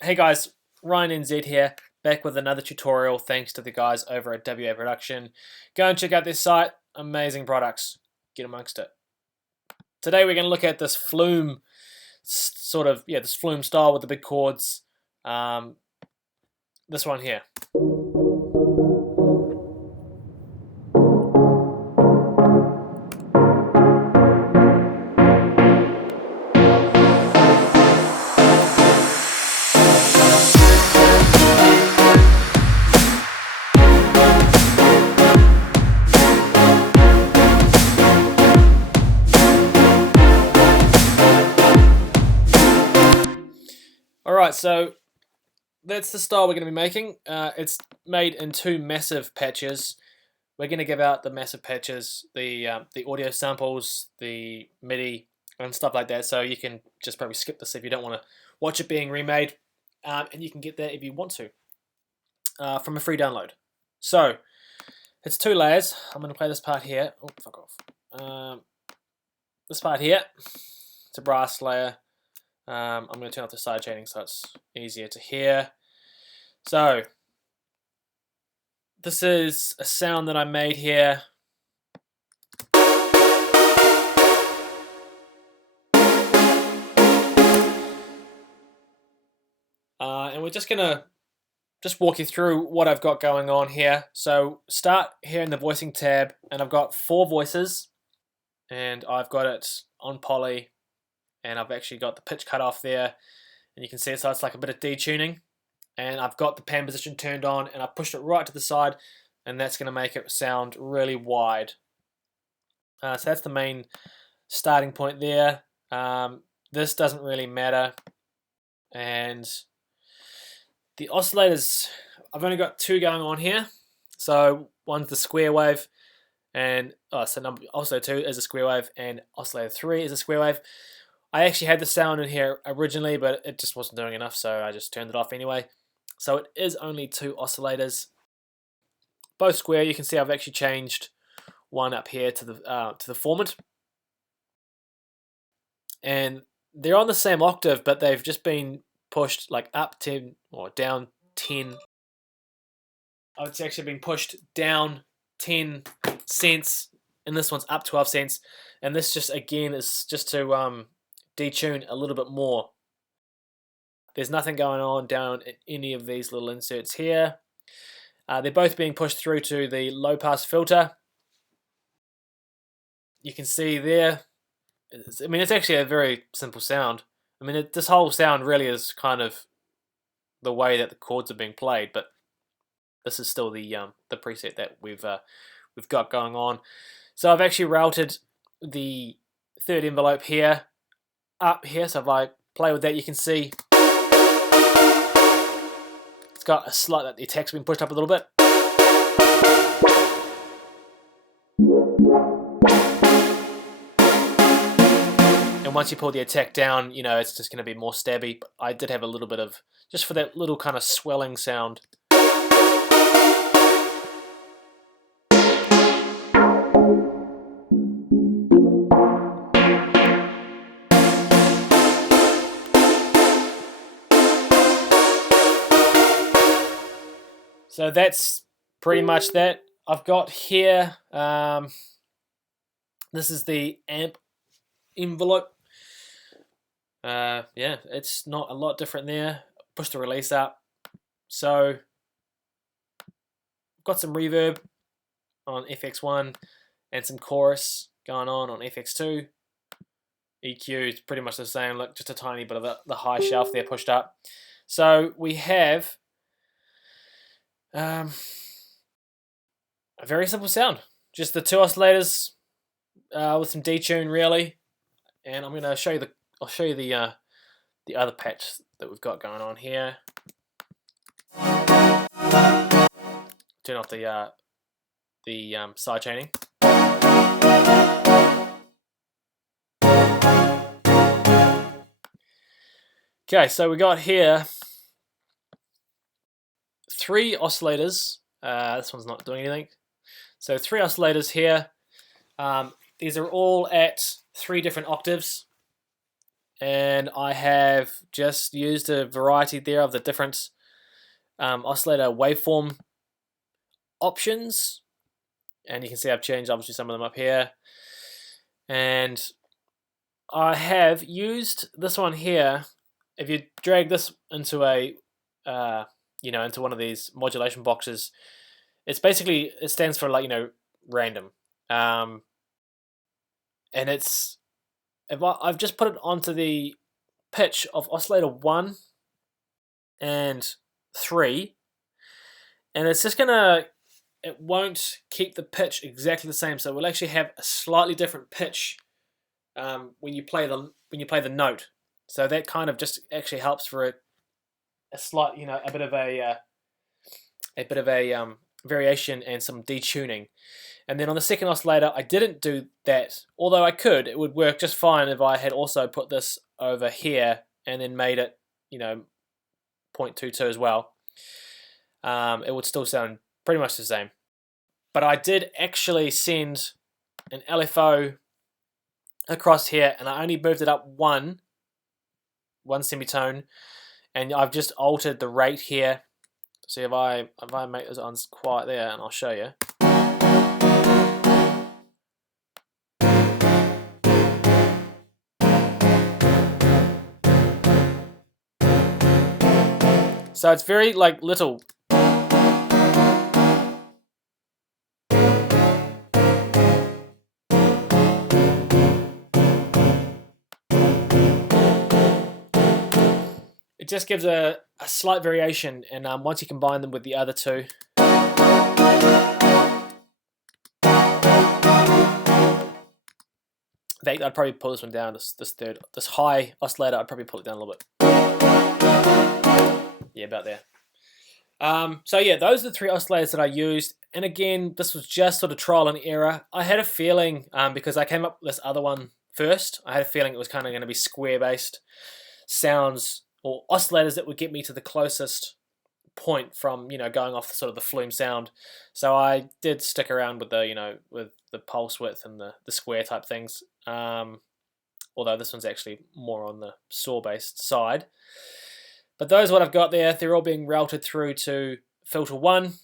Hey guys, Ryan NZ here, back with another tutorial thanks to the guys over at WA Production. Go and check out this site, amazing products, get amongst it. Today we're going to look at this Flume, this Flume style with the big chords, this one here. Alright, so that's the style we're going to be making. It's made in two massive patches. We're going to give out the massive patches, the audio samples, the MIDI, and stuff like that. So you can just probably skip this if you don't want to watch it being remade, and you can get that if you want to from a free download. So it's two layers. I'm going to play this part here. Oh, fuck off. This part here, it's a brass layer. I'm going to turn off the side chaining so it's easier to hear. So this is a sound that I made here. And we're just going to walk you through what I've got going on here. So start here in the voicing tab, and I've got 4 voices, and I've got it on poly, and I've actually got the pitch cut off there, and you can see it, so it's like a bit of detuning. And I've got the pan position turned on, and I pushed it right to the side, and that's going to make it sound really wide. So that's the main starting point there. This doesn't really matter. And the oscillators, I've only got 2 going on here. So one's the square wave, and oscillator 2 is a square wave, and oscillator 3 is a square wave. I actually had the sound in here originally, but it just wasn't doing enough, so I just turned it off anyway. So it is only 2 oscillators, both square. You can see I've actually changed one up here to the formant, and they're on the same octave, but they've just been pushed like up 10 or down 10. Oh, it's actually been pushed down 10 cents, and this one's up 12 cents. And this just again is just to detune a little bit more. There's nothing going on down in any of these little inserts here. They're both being pushed through to the low pass filter. You can see there, it's actually a very simple sound. This whole sound really is kind of the way that the chords are being played, but this is still the preset that we've got going on. So I've actually routed the third envelope here up here. So if I play with that, you can see it's got a slight, the attack's been pushed up a little bit. And once you pull the attack down, it's just going to be more stabby. But I did have a little bit of, just for that little kind of swelling sound. So that's pretty much that. I've got here, this is the amp envelope. Yeah, it's not a lot different there. Push the release up. So I've got some reverb on FX1 and some chorus going on FX2. EQ is pretty much the same. Look, just a tiny bit of the high shelf there pushed up. So we have a very simple sound. Just the 2 oscillators with some detune really. And I'm going to show you the other patch that we've got going on here. Turn off the side chaining. Okay, so we got here 3 oscillators. This one's not doing anything. So 3 oscillators here. These are all at 3 different octaves. and I have just used a variety there of the different oscillator waveform options, and you can see I've changed obviously some of them up here, and I have used this one here. If you drag this into a into one of these modulation boxes, it's basically, it stands for like, random, and it's, if I've just put it onto the pitch of oscillator 1 and 3, and it's just gonna, it won't keep the pitch exactly the same, so it will actually have a slightly different pitch when you play the note. So that kind of just actually helps for a slight, a bit of a variation and some detuning. And then on the second oscillator, I didn't do that, although I could. It would work just fine if I had also put this over here and then made it, 0.22 as well. It would still sound pretty much the same. But I did actually send an LFO across here, and I only moved it up one semitone, and I've just altered the rate here. See if I make this on quiet there, and I'll show you. So it's very like little. It just gives a slight variation, and once you combine them with the other two, I'd probably pull this one down. This high oscillator, I'd probably pull it down a little bit. Yeah, about there. So yeah, those are the 3 oscillators that I used. And again, this was just sort of trial and error. I had a feeling, because I came up with this other one first, I had a feeling it was kind of going to be square-based sounds or oscillators that would get me to the closest point from, going off sort of the Flume sound. So I did stick around with the, with the pulse width and the square type things. Although this one's actually more on the saw-based side. But those what I've got there, they're all being routed through to filter 1,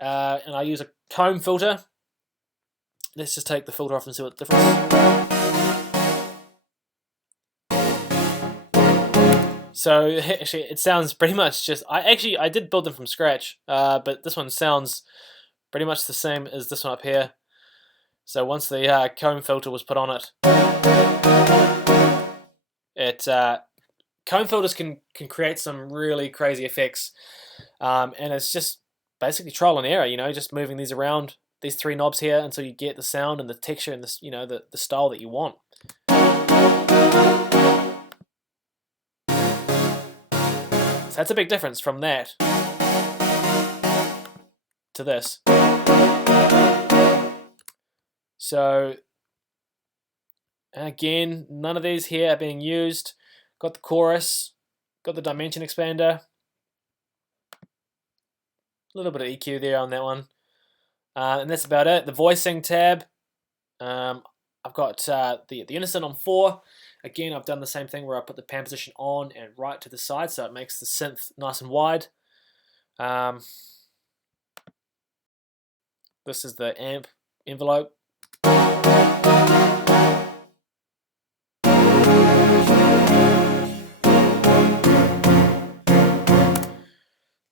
and I use a comb filter. Let's just take the filter off and see what the difference is. So actually, it sounds pretty much just. I did build them from scratch, but this one sounds pretty much the same as this one up here. So once the comb filter was put on it, comb filters can create some really crazy effects, and it's just basically trial and error. Just moving these around, these 3 knobs here, until you get the sound and the texture and this, the style that you want. So that's a big difference from that to this. So again, none of these here are being used. Got the chorus, got the dimension expander, a little bit of EQ there on that one, and that's about it. The voicing tab, I've got the unison on 4. Again, I've done the same thing where I put the pan position on and right to the side, so it makes the synth nice and wide. This is the amp envelope.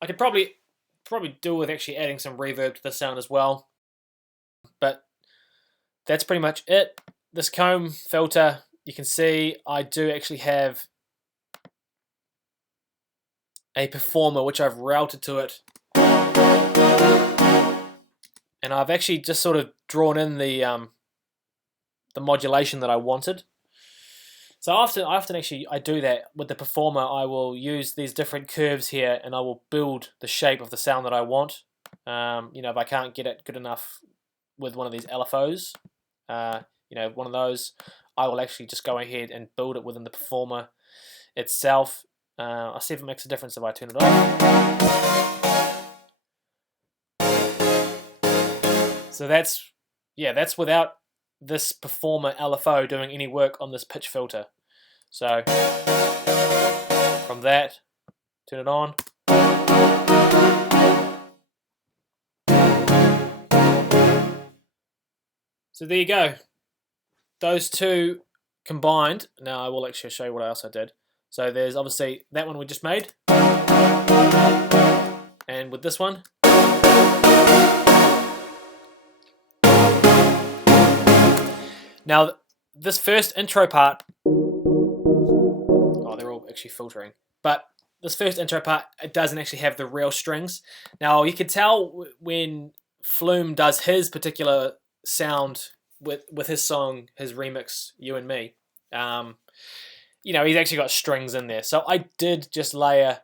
I could probably do with actually adding some reverb to the sound as well, but that's pretty much it. This comb filter, you can see I do actually have a performer which I've routed to it, and I've actually just sort of drawn in the modulation that I wanted. So often actually I do that with the performer. I will use these different curves here, and I will build the shape of the sound that I want. If I can't get it good enough with one of these LFOs, one of those, I will actually just go ahead and build it within the performer itself. I'll see if it makes a difference if I turn it off. So that's without this performer LFO doing any work on this pitch filter. So from that, turn it on. So there you go. Those two combined. Now I will actually show you what else I did. So there's obviously that one we just made. And with this one. Now this first intro part, oh, they're all actually filtering. But this first intro part, it doesn't actually have the real strings. Now you can tell when Flume does his particular sound with his song, his remix, You and Me. You know, he's actually got strings in there. So I did just layer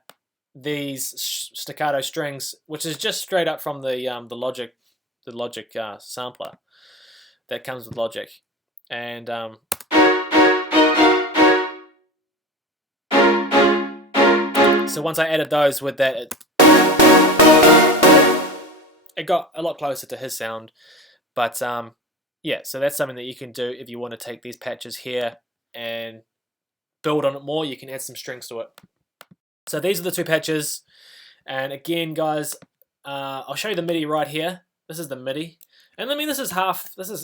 these staccato strings, which is just straight up from the Logic sampler that comes with Logic, and so once I added those with that, it got a lot closer to his sound. But yeah, so that's something that you can do if you want to take these patches here and build on it more. You can add some strings to it. So these are the two patches, and again, guys, I'll show you the MIDI right here. This is the MIDI, and I mean this is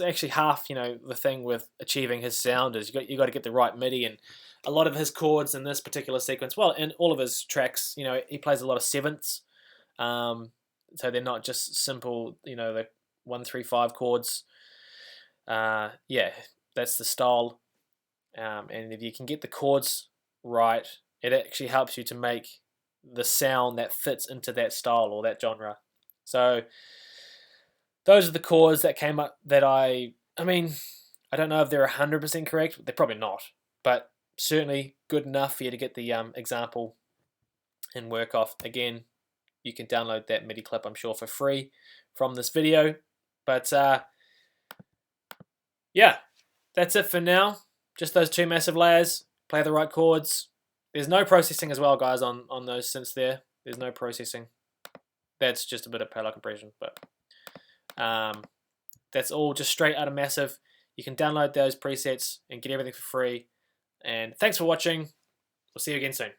actually half. You know, the thing with achieving his sound is you got to get the right MIDI, and a lot of his chords in this particular sequence, well, in all of his tracks, you know, he plays a lot of sevenths, so they're not just simple, you know, the 1-3-5 chords. Yeah, that's the style, and if you can get the chords right, it actually helps you to make the sound that fits into that style or that genre. So those are the chords that came up that I mean, I don't know if they're 100% correct. They're probably not, but certainly good enough for you to get the example and work off. Again, you can download that MIDI clip, I'm sure, for free from this video. But yeah, that's it for now. Just those two massive layers. Play the right chords. There's no processing as well, guys, on those synths there. There's no processing. That's just a bit of parallel compression, but that's all just straight out of Massive. You can download those presets and get everything for free. And thanks for watching. We'll see you again soon.